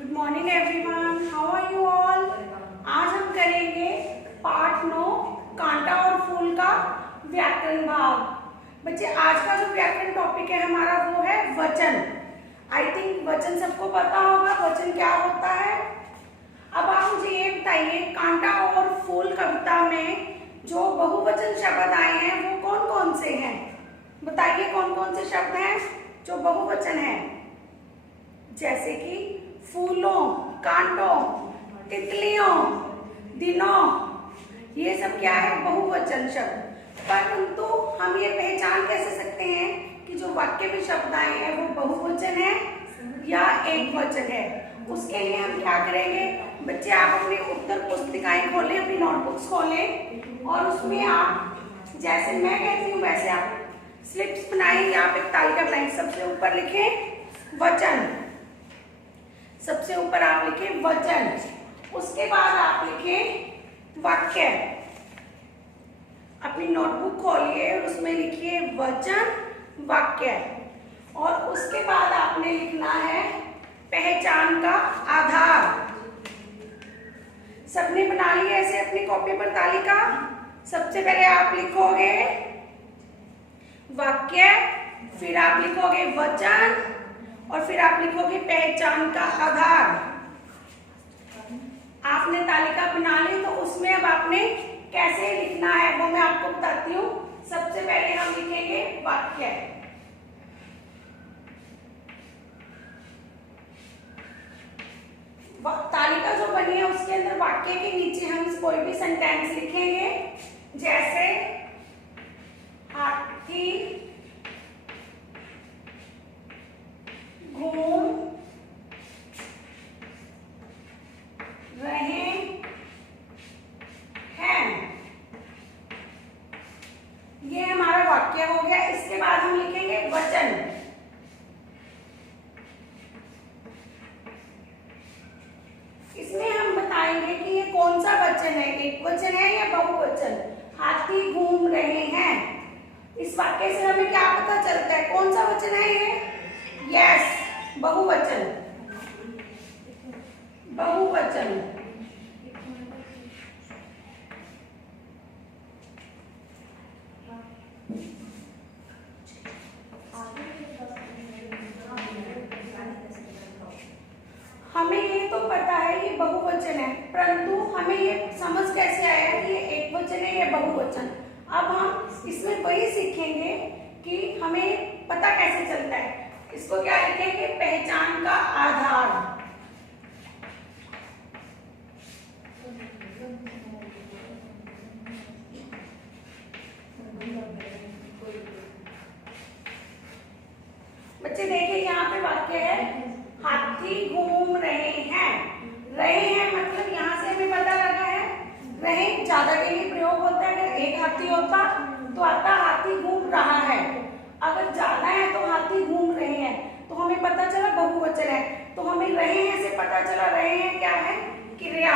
Good morning everyone, how are you all. आज हम करेंगे पार्ट 9 कांटा और फूल का व्याकरण भाग। बच्चे आज का जो व्याकरण टॉपिक है हमारा वो है वचन। आई थिंक वचन सबको पता होगा, वचन क्या होता है। अब आप मुझे ये बताइए, कांटा और फूल कविता में जो बहुवचन शब्द आए हैं वो कौन कौन से हैं। बताइए कौन कौन से शब्द हैं जो बहुवचन हैं। जैसे कि फूलों, कांटों, तितलियों, दिनों, ये सब क्या है, बहुवचन शब्द। परंतु हम ये पहचान कैसे सकते हैं कि जो वाक्य में शब्द आए हैं वो बहुवचन है या एक वचन है। उसके लिए हम क्या करेंगे बच्चे, आप अपनी उत्तर पुस्तिकाएं खोलें, अपनी नोटबुक्स खोलें और उसमें आप जैसे मैं कहती हूँ वैसे आप स्लिप्स बनाएं या आप एक तालिका बनाएं। सबसे ऊपर लिखें वचन, सबसे ऊपर आप लिखें वचन, उसके बाद आप लिखें वाक्य। अपनी नोटबुक खोलिए और उसमें लिखिए वचन वाक्य और उसके बाद आपने लिखना है पहचान का आधार। सबने बना लिया ऐसे अपनी कॉपी पर तालिका। सबसे पहले आप लिखोगे वाक्य, फिर आप लिखोगे वचन और फिर आप लिखोगे पहचान का आधार। आपने तालिका बना ली तो उसमें अब आपने कैसे लिखना है वो मैं आपको बताती हूँ। सबसे पहले हम लिखेंगे वाक्य। तालिका जो बनी है उसके अंदर वाक्य के नीचे हम कोई भी सेंटेंस लिखेंगे। जैसे हाथी घूम रहे हैं, ये हमारा वाक्य हो गया। इसके बाद हम लिखेंगे वचन। इसमें हम बताएंगे कि ये कौन सा वचन है, एक वचन है या बहुवचन। हाथी घूम रहे हैं, इस वाक्य से हमें क्या पता चलता है, कौन सा वचन है ये। यस, बहुवचन, बहुवचन। हमें ये तो पता है ये बहुवचन है, परंतु हमें ये समझ कैसे आया कि ये एक वचन है या बहुवचन। अब हम इसमें वही सीखेंगे कि हमें पता कैसे चलता है। इसको क्या लिखेंगे, पहचान का आधार। बच्चे देखिए यहाँ पे वाक्य है हाथी घूम रहे हैं। रहे हैं मतलब यहाँ से हमें पता लगा है रहे ज्यादा के लिए प्रयोग होता है। अगर एक हाथी होता तो आता हाथी घूम रहा है, अगर ज्यादा है तो हाथी घूम रहे हैं, तो हमें पता चला बहुवचन है। तो हमें रहे हैं से पता चला रहे हैं क्या है, क्रिया।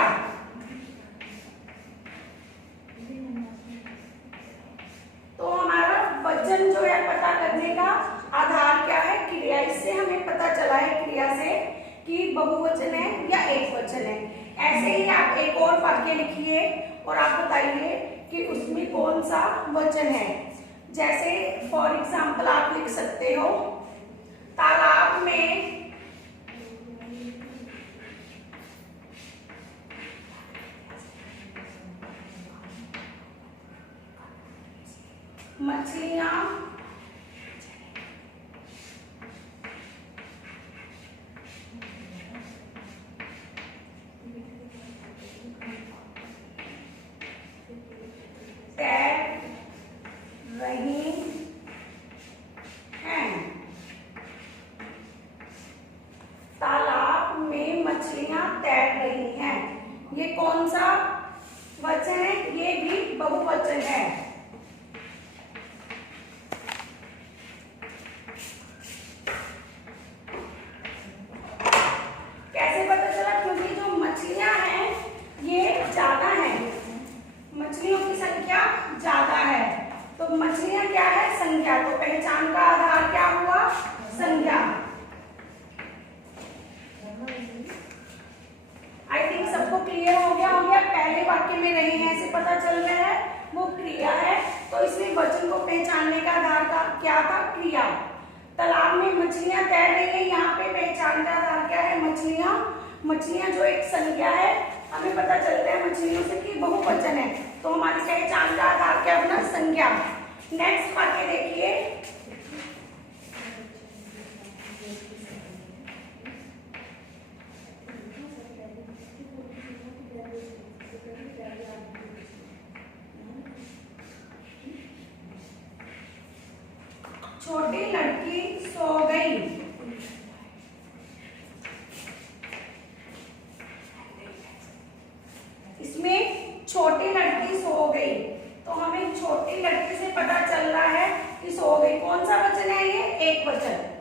तो हमारा वचन जो है पता करने का आधार क्या है, क्रिया। इससे हमें पता चला है क्रिया से कि बहुवचन है या एक वचन है। ऐसे ही आप एक और वाक्य लिखिए और आप बताइए कि उसमें कौन सा वचन है। जैसे फॉर एग्जाम्पल आप लिख सकते हो तालाब में मछलियां तैर रही हैं। तालाब में मछलियां तैर रही हैं, ये कौन सा वचन है, ये भी बहुवचन है। कैसे पता चला, क्योंकि जो मछलियां हैं ये ज्यादा हैं, मछलियों की संख्या ज्यादा है। तो मछलियां क्या है, संख्या। तो पहचान का आधार क्या हुआ, संख्या। क्लियर हो गया। पहले वाक्य में रहे हैं ऐसे पता चल रहा है, वो क्रिया है, तो इसमें वचन को पहचानने का आधार का क्या था, क्रिया। तालाब में मछलियां तैर रही है, यहाँ पे पहचान का आधार क्या है, मछलियां। मछलियां जो एक संज्ञा है, हमें पता चलता है मछलियों से कि बहुवचन है, तो हमारी पहचान का आधार क्या बना, संज्ञा। नेक्स्ट वाक्य देखिए, छोटी लड़की सो गई। इसमें छोटी लड़की सो गई, तो हमें छोटी लड़की से पता चल रहा है कि सो गई। कौन सा वचन है ये, एक वचन।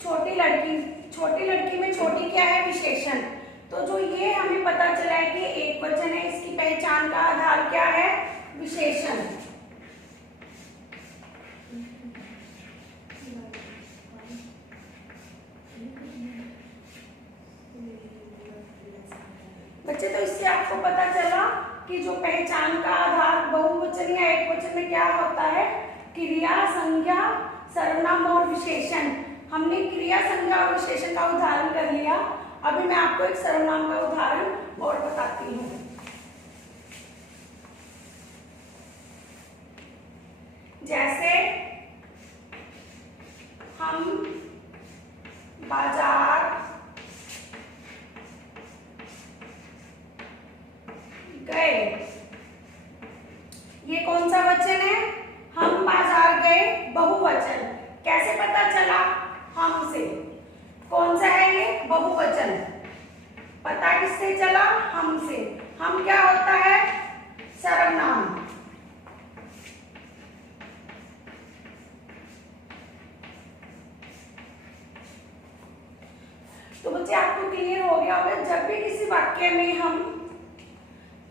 छोटी लड़की में छोटी क्या है, विशेषण। तो जो ये हमें पता चला है कि एक वचन है, इसकी पहचान का आधार क्या है, विशेषण। बच्चे तो इससे आपको पता चला कि जो पहचान का आधार बहुवचन या एक वचन में क्या होता है, क्रिया, संज्ञा, सर्वनाम और विशेषण। हमने क्रिया, संज्ञा और विशेषण का उदाहरण कर लिया। अभी मैं आपको एक सर्वनाम का उदाहरण और बताती हूँ। जैसे हम बाजार गए, ये कौन सा वचन है, हम बाजार गए, बहुवचन। कैसे पता चला, हमसे। कौन सा है ये, बहुवचन। पता किससे चला, हमसे। हम क्या होता है, सर्वनाम। तो बच्चे आपको क्लियर हो गया होगा, जब भी किसी वाक्य में हम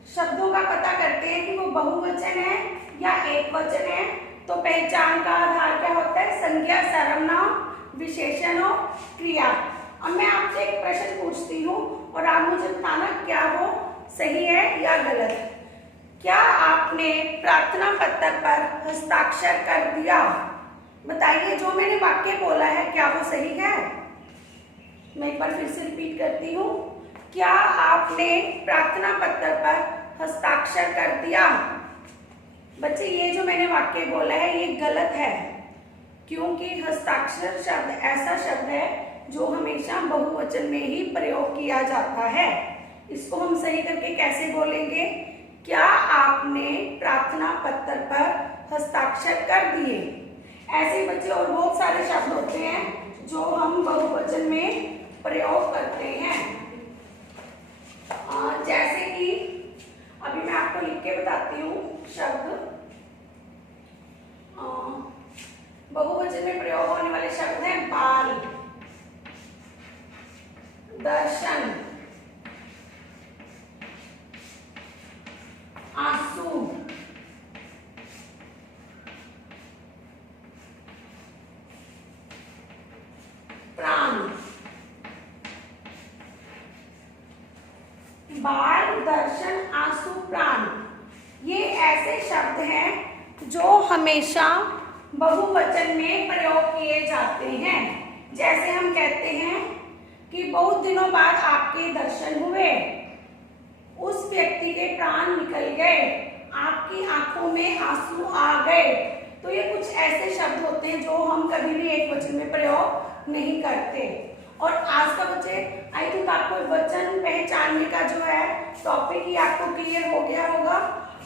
शब्दों का पता करते हैं कि वो बहुवचन है या एक वचन है, तो पहचान का आधार क्या होता है, संज्ञा, सर्वनाम, विशेषण और क्रिया। अब मैं आपसे एक प्रश्न पूछती हूँ और आप मुझे बताना क्या वो सही है या गलत। क्या आपने प्रार्थना पत्र पर हस्ताक्षर कर दिया? बताइए, जो मैंने वाक्य बोला है क्या वो सही है? मैं एक बार फिर से रिपीट करती हूँ, क्या आपने प्रार्थना पत्र पर हस्ताक्षर कर दिया? बच्चे ये जो मैंने वाक्य बोला है ये गलत है, क्योंकि हस्ताक्षर शब्द ऐसा शब्द है जो हमेशा बहुवचन में ही प्रयोग किया जाता है। इसको हम सही करके कैसे बोलेंगे, क्या आपने प्रार्थना पत्र पर हस्ताक्षर कर दिए? ऐसे बच्चे और बहुत सारे शब्द होते हैं जो हम बहुवचन में प्रयोग करते हैं। जैसे कि अभी मैं आपको लिख के बताती हूँ शब्द, बहुवचन में प्रयोग होने वाले शब्द हैं बाल, दर्शन, आंसू, प्राण। बाल, दर्शन, आंसू, प्राण, ये ऐसे शब्द हैं जो हमेशा बहुवचन में प्रयोग किए जाते हैं। जैसे हम कहते हैं कि बहुत दिनों बाद आपके दर्शन हुए, उस व्यक्ति के प्राण निकल गए, आपकी आंखों में आंसू आ गए। तो ये कुछ ऐसे शब्द होते हैं जो हम कभी भी एक वचन में प्रयोग नहीं करते। और आज का बच्चे आई थिंक आपको वचन पहचानने का जो है टॉपिक ही आपको क्लियर हो गया होगा।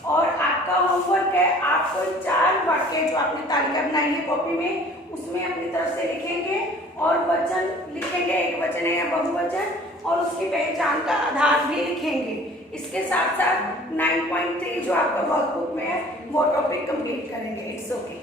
और आपका होमवर्क है, आपको 4 वाक्य जो आपने तालिका बनाई है कॉपी में, उसमें अपनी तरफ से लिखेंगे और वचन लिखेंगे, एक वचन है या बहुवचन, और उसकी पहचान का आधार भी लिखेंगे। इसके साथ साथ 9.3 जो आपका वर्कबुक में है वो टॉपिक कंप्लीट करेंगे। It's okay.